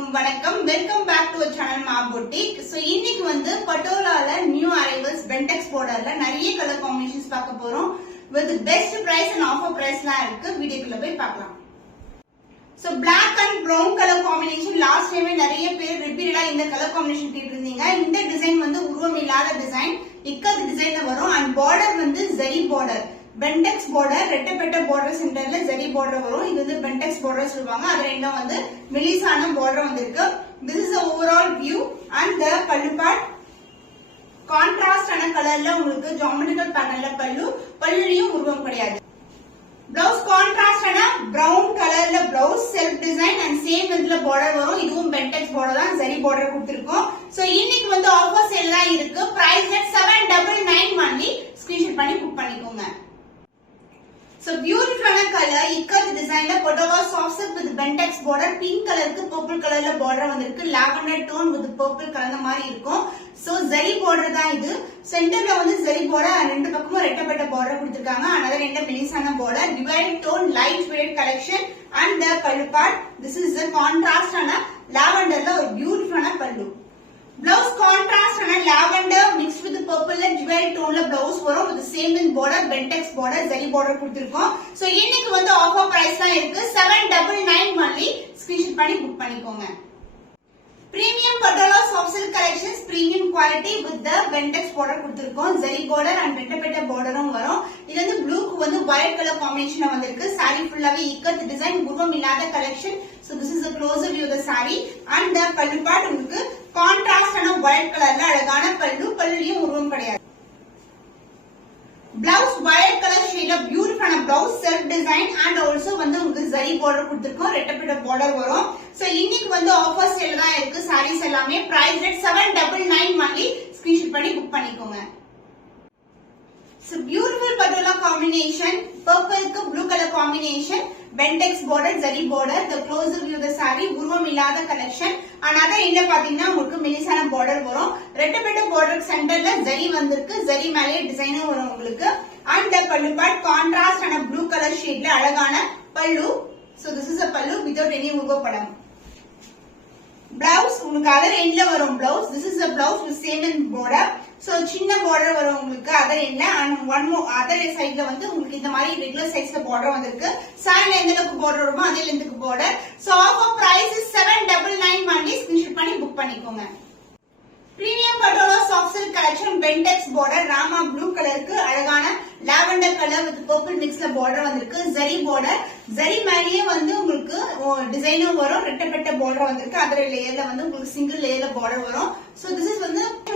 எல்லாருக்கும் வணக்கம். Welcome back to our channel Maa boutique. So இன்னைக்கு வந்து பட்டோலால நியூ அரைவல்ஸ் பென்டெக்ஸ் பார்டர்ல நிறைய கலர் காம்பினேஷன்ஸ் பார்க்க போறோம். With best price and offer பிரைஸ்லாம் இருக்கு. வீடியோக்குள்ள போய் பார்க்கலாம். So black and brown colour combination last டைமே நிறைய பேர் ரிப்பீட்டடா இந்த கலர் காம்பினேஷன் கேட்டிருந்தீங்க. இந்த டிசைன் வந்து உருவம் இல்லாத டிசைன், இக்கத் டிசைன்ல வரும். அண்ட் பார்டர் வந்து ஜரி பார்டர், பென்டெக்ஸ் பார்டர், ரெட்டப்பட்ட பார்டர் சென்டர்ல ஜரி பார்டர் வரும். இது வந்து பென்டெக்ஸ் பார்டர் சொல்லுவாங்க. அது ரெண்டும் வந்து மெலிசான பார்டர் வந்திருக்கு. This is overall view and the பல்லு பார்ட் கான்ட்ராஸ்டான கலர்ல உங்களுக்கு ஜாமெட்ரிக்கல் பேட்டர்ன்ல பல்லுலயும் உருவம் கிடையாது. பிளவுஸ் கான்ட்ராஸ்டான பிரவுன் கலர்ல blouse, self design and same இதுல பார்டர் வரும். இதுவும் பென்டெக்ஸ் பார்டர் தான், ஜரி பார்டர் கொடுத்திருக்கோம். சோ இன்னைக்கு வந்து ஆஃபர் சேல் தான் இருக்கு. Price 799 only. ஸ்கிரீன்ஷாட் பண்ணி புக் பண்ணிக்கோங்க. So beautiful color, ikat design la potova soft silk with bentex border, pink color ku purple color la border vandirukku, lavender tone with purple color mari irukum. So zari border da idu, center la vandu zari border and rendu pakkamum rettapatta border kuduthirukanga. Another rendu melisana border, divided tone light weight collection and the pallu part. This is the contrast ana lavender la or beautiful ana pallu. Blouse contrast and lavender mixed with purple and jewel tone la blouse varum with the same in border, bentex border, zari border kuduthirkom. So இன்னைக்கு வந்து offer price தான் இருக்கு. 799 only. Screenshot பண்ணி book பண்ணிக்கோங்க. Premium Patola soft silk collections, premium quality with the bentex border குடுத்திருக்கோம். zari border and ரெட்டப்பட்ட borderம் வரும். இது வந்து ப்ளூக்கு வந்து white color combination வந்திருக்கு. saree ஃபுல்லாவே இக்கத் டிசைன், உருவம் இல்லாத collection. So this is a closer view of the saree and the pallu part உங்களுக்கு contrast ஆன white colorல அழகான பல்லுலயும் உருவம் கிடையாது. Blouse white color shade of beautiful and blouse self design and also வந்து உங்களுக்கு zari border கொடுத்திருக்கோம். ரெட்டப்பட்ட border வரும். So இன்னைக்கு வந்து ஆஃபர் சேல் தான் இருக்கு. sarees எல்லாமே price rate 799 only. ஸ்கிரீன்ஷாட் பண்ணி புக் பண்ணிக்கோங்க. So beautiful patola combination, purple ku blue color combination, bentex border, zari border, the closer view of the saree, உருவம் இல்லாத collection. another இந்த பாத்தீங்கன்னா உங்களுக்கு மெலிசான border வரும். ரெட்டப்பட்ட border சென்டர்ல zari வந்திருக்கு. zari மேலே டிசைனும் வரும் உங்களுக்கு. and the pallu part contrast and blue color shade ல அழகான பல்லு. so this is a pallu without any உருவப்படம். blouse உங்களுக்கு other endல வரும் blouse. this is a blouse with same in border. so சின்ன border வரும் உங்களுக்கு other endல and one more other sideல வந்து உங்களுக்கு இந்த மாதிரி regular size ல border வந்திருக்கு. saree எந்த அளவுக்கு border வருமோ அதே லெந்த்க்கு border. so offer price is 799 only. Screenshot பண்ணி புக் பண்ணிக்கோங்க. Premium Patola soft silk collection, bentex border, rama blue color க்கு அழகான lavender color with purple mixல border வந்திருக்கு. zari border, zari மேலேயே வந்து உங்களுக்கு டிசைனும் வரும். ரெட்டப்பட்ட border வந்திருக்கு. அதர லேயர்ல வந்து உங்களுக்கு சிங்கிள் லேயர்ல border வரும். so this is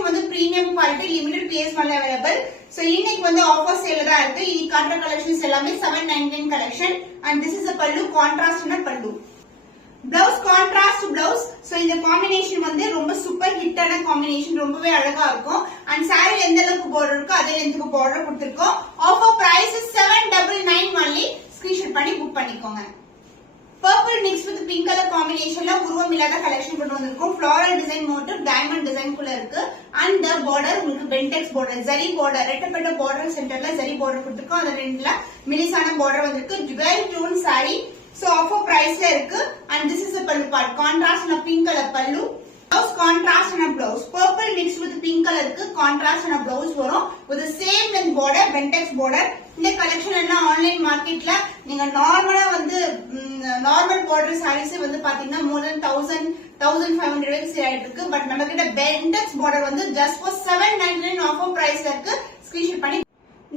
வந்து premium quality, limited PS மேல available. so இன்னைக்கு வந்து ஆஃபர் சேல் தான் இருக்கு. இந்த காட்ற கலெக்ஷன்ஸ் எல்லாமே 799 collection and this is a pallu, contrast na pallu. Blouse contrast blouse. so இந்த combination வந்து ரொம்ப சூப்பர் ஹிட்டான combination, ரொம்பவே அழகா இருக்கும். and saree எந்த அளவுக்கு border இருக்கோ அதே லெந்த்க்கு border கொடுத்திருக்கோம். offer price is 799 only. Screenshot பண்ணி புக் பண்ணிக்கோங்க. purple mixed with pink color combinationல உருவம் இல்லாத collection கொண்டு வந்திருக்கோம். floral design motif, diamond design குள்ள இருக்கு. and the border உங்களுக்கு bentex border, zari border, ரெட்டப்பட்ட border சென்டர்ல zari border கொடுத்திருக்கோம். அது ரெண்டுல மெலிசான border வந்திருக்கு. dual tone saree. so offer price la irukku and this is a pallu part, contrast na pink color pallu, blouse contrast na blouse, purple mixed with pink color ku contrast na blouse varum with the same length border, bentex border. இந்த collection எல்லாம் online மார்க்கெட்ல நீங்க நார்மலா வந்து normal border sarees வந்து பாத்தீங்கன்னா more than 1500 வரைக்கும் sale ஆயிட்டு இருக்கு. பட் நம்ம கிட்ட bentex border வந்து just for 799 offer price ல இருக்கு. ஸ்கிரீன்ஷாட் பண்ணி.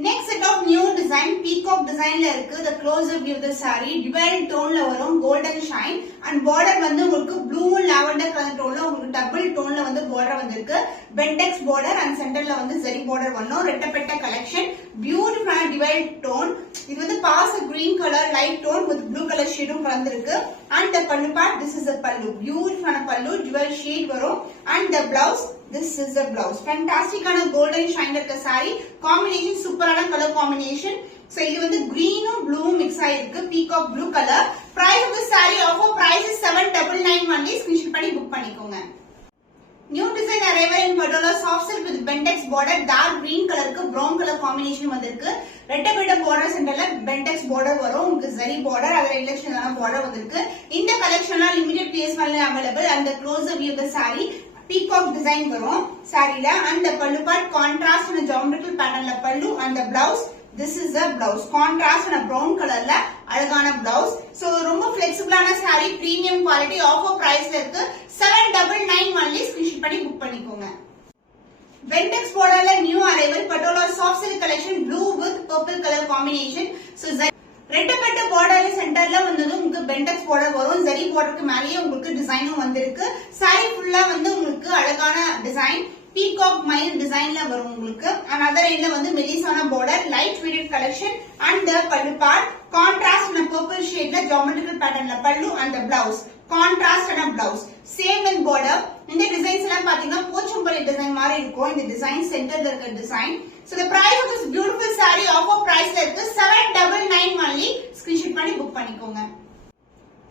next set of new design, peacock design la irukku. the closer view of the saree, dual tone la varum, golden shine and border வந்து உங்களுக்கு blue lavender color tone la உங்களுக்கு double tone la வந்து border வந்திருக்கு. bentex border and center la வந்து zari border வரும். ரெட்டப்பட்ட collection, beautiful dual tone. இது வந்து pass green color light tone with blue color shade கலந்திருக்கு. and the pallu part, this is a pallu, beautiful pallu, dual shade வரும். and the blouse, this is a blouse. fantastic ஆன golden shine இருக்க saree combination, சூப்பரான color combination. so இது வந்து green and blue mix ஆயிருக்கு. peacock blue color. price of the saree offer price is 799 only. Screenshot பண்ணி book பண்ணிக்கோங்க. New design arrival in Patola soft silk with Bentex border dark green கலருக்கு brown colour combination வந்திருக்கு. ரெட்டபிட்ட border சென்டர்ல பென்டெக்ஸ் border வரும். உங்களுக்கு சரி பார்டர் அதுல எலக்ஷனான பார்டர் வந்திருக்கு. இந்த கலெக்ஷன்லாம் லிமிடெட் பீஸ் மேல அவைலபிள். அந்த closer view the sari peacock design வரும் சாரில. அந்த பல்லு பார்ட் கான்ட்ராஸ்ட் அண்ட் ஜியோமெட்ரிக்கல் பேட்டர்ன்ல பல்லு. அந்த blouse this is the blouse contrast and brown colorல அழகான blouse. so ரொம்ப flexible-ஆன saree premium quality offer priceல இருக்கு. 799 only screenshot பண்ணி book பண்ணிக்கோங்க. Ventex borderல new arrival patola soft silk collection blue with purple color combination. so ரெட்டப்பட்ட பார்டர்ல சென்டர்ல வந்து உங்களுக்கு பென்டெக்ஸ் பார்டர் வரும். ஜரி பார்டருக்கு மேலேயே உங்களுக்கு டிசைனும் வந்திருக்கு. saree ஃபுல்லா வந்து உங்களுக்கு அழகான டிசைன் பீகாக் மயில் டிசைன்ல வரும் உங்களுக்கு. another end வந்து மெலிசான border light weighted collection and the pallu part contrast and purple shade ல geometrical patternல pallu and the blouse contrast and blouse same in border. இந்த டிசைன்ஸ் எல்லாம் பாத்தீங்கன்னா போச்சம்பள்ளி டிசைன் மாதிரி இருக்கும். இந்த டிசைன் சென்டர்ல இருக்க design. so the price of this beautiful saree offer priceல இருக்கு. 799 only screenshot பண்ணி book பண்ணிக்கோங்க.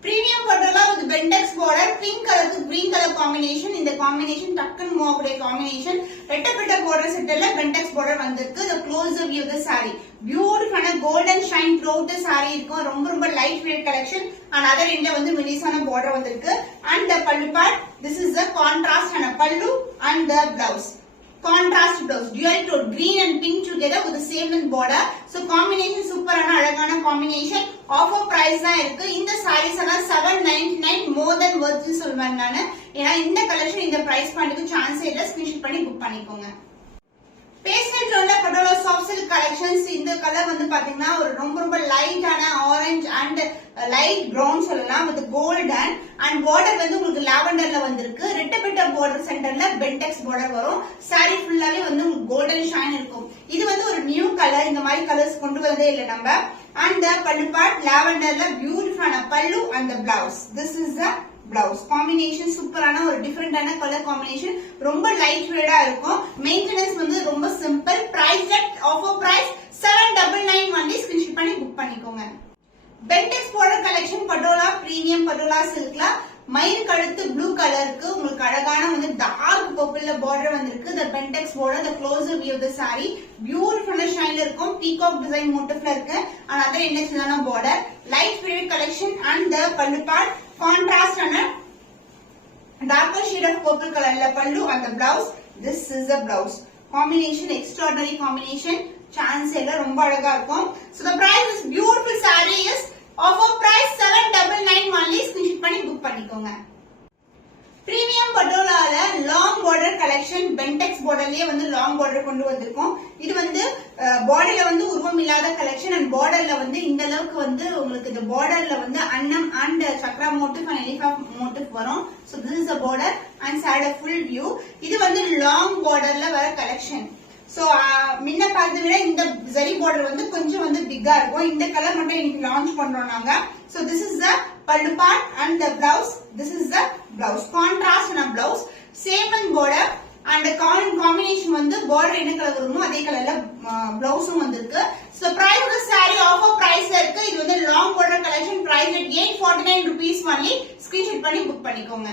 Premium patola with Bentex border, pink color to green color combination. இந்த combination டக்குன்னு மூவ் ஆகக்கூடிய combination. ரெட்டப்பட்ட border செட்டர்ல Bentex border வந்திருக்கு. the closer view of the saree. Beautiful and golden shine throughout the saree இருக்கும். ரொம்ப light weight collection. and other end வந்து மெலிசான border வந்திருக்கு. and the pallu part, this is the contrast and a pallu and the blouse. Contrast blouse, dual tone, green and pink together with the same in border. so combination super ஆன அழகான combination. offer price தான் இருக்கு. இந்த sarees எல்லாம் 799 more than worth னு சொல்வேன் நானு. ஏன்னா இந்த கலெக்ஷன் இந்த பிரைஸ் பாயிண்ட்க்கு சான்ஸ் இல்ல. ஸ்கிரீன்ஷாட் பண்ணி புக் பண்ணிக்கோங்க. பேஸ்டல் டோன்ல பட்டோலா சாஃப்ட் சில்க் கலெக்ஷன்ஸ். இந்த கலர் வந்து பாத்தீங்கன்னா ஒரு ரொம்ப லைட்டான ஆரஞ்சு அண்ட் லைட் பிரவுன் சொல்லலாம் வித் கோல்டன் அண்ட் பார்டர் வந்து உங்களுக்கு லாவெண்டர்ல வந்திருக்கு. ரெட்டப்பட்ட பார்டர் சென்டர்ல பென்டெக்ஸ் பார்டர் வரும். saree ஃபுல்லாவே வந்து உங்களுக்கு கோல்டன் ஷைன் இருக்கும். இது வந்து ஒரு நியூ கலர். இந்த மாதிரி கலர்ஸ் கொண்டு வரதே இல்ல நம்ம. and the pallu part lavender beautiful pallu and the blouse. this is the blouse combination சூப்பரான ஒரு டிஃபரண்டான கலர் காம்பினேஷன். ரொம்ப லைட் வெயிட்டா இருக்கும். மெயின்டெனன்ஸ் வந்து ரொம்ப simple. Price offer price 799 only screenshot பண்ணி புக் பண்ணிக்கோங்க. Bentex border collection Patola premium Patola சில்க்ல மயில் கழுத்து ப்ளூ கலருக்கு உங்களுக்கு அழகான வந்து டார்க் பர்பிள்ல பார்டர் வந்திருக்கு. the Bentex border, the closer view of the saree beautiful ஷைன்ல இருக்கும். பீகாக் டிசைன் மோட்டிவ்ல இருக்கு. and other என்னச்சுதான border light weighted collection and the pallu part contrast and a darker shade of purple colorல pallu and the blouse. this is the blouse combination extraordinary combination. chance இல்ல ரொம்ப அழகா இருக்கும். so the price is beautiful saree is offer price 799 only screenshot பண்ணி book பண்ணிக்கோங்க. Premium பட்டோலால long border collection பென்டெக்ஸ் பார்டர்லயே வந்து long border கொண்டு வந்திருக்கோம். இது வந்து பார்டர்ல வந்து உருவம் இல்லாத கலெக்ஷன் அண்ட் பார்டர்ல வந்து இந்த அளவுக்கு வந்து உங்களுக்கு இந்த பார்டர்ல வந்து அன்னம் and chakra motif and elephant motif வரும். so this is the border and side a full view. இது வந்து லாங் பார்டர்ல வர கலெக்ஷன். so முன்ன பார்த்ததை விட இந்த ஜரி border வந்து கொஞ்சம் வந்து பிக்கா இருக்கும். இந்த கலர் மட்டும் இன்னைக்கு லான்ச் பண்றோம் நாங்க. so this is the pallu part and the blouse. this is the blouse contrast and a blouse same in border and combination வந்து border என்ன கலர் வருமோ அதே கலர்ல பிளவுஸும் வந்திருக்கு. so price of the saree offer price இருக்கு. இது வந்து long border collection price at 849 rupees only screenshot பண்ணி book பண்ணிக்கோங்க.